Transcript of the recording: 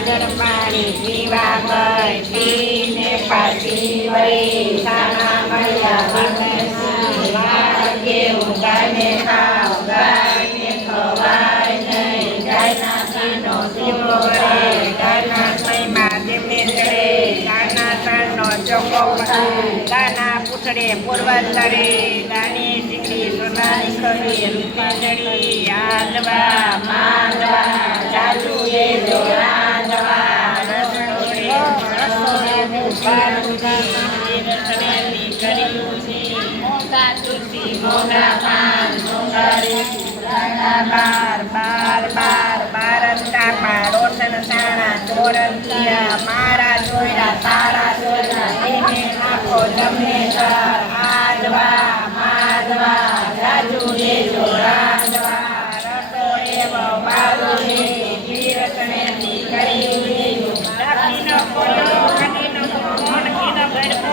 ગાજર પાણી પીવા ગઈ પીને પાછી વળી સાના મળ્યા કેવું ગાયને ખાવ ગાયને ખવાય નહીં ગાયના તણનો પીવો રે ગાયના તઈમાં તેમને ચડે ગાયના તણનો ચોખ્ખો ગાના પૂછડે પૂર્વતરે ગાની સીકડી સોનાની ખરી રૂપાદડી આંદવા માંદવા જાજુ એ જો રાંધવા રસોડે રસોડેની કર્યું છે મોગા તુલસી મોગા પાન મોગારી બાર બાર બાર બારંતા પા રોશન સાણા ચોરંતિયા મારા જોયરા તારા જોયરા એને નાખો જમને કર આદવા માદવા જાજુ એ જો રાંધવા રસો એવો બારો ને પીરસણે ની કર્યું છે રાખીનો કોળો કાઢીનો કોણ કીનો ગડકો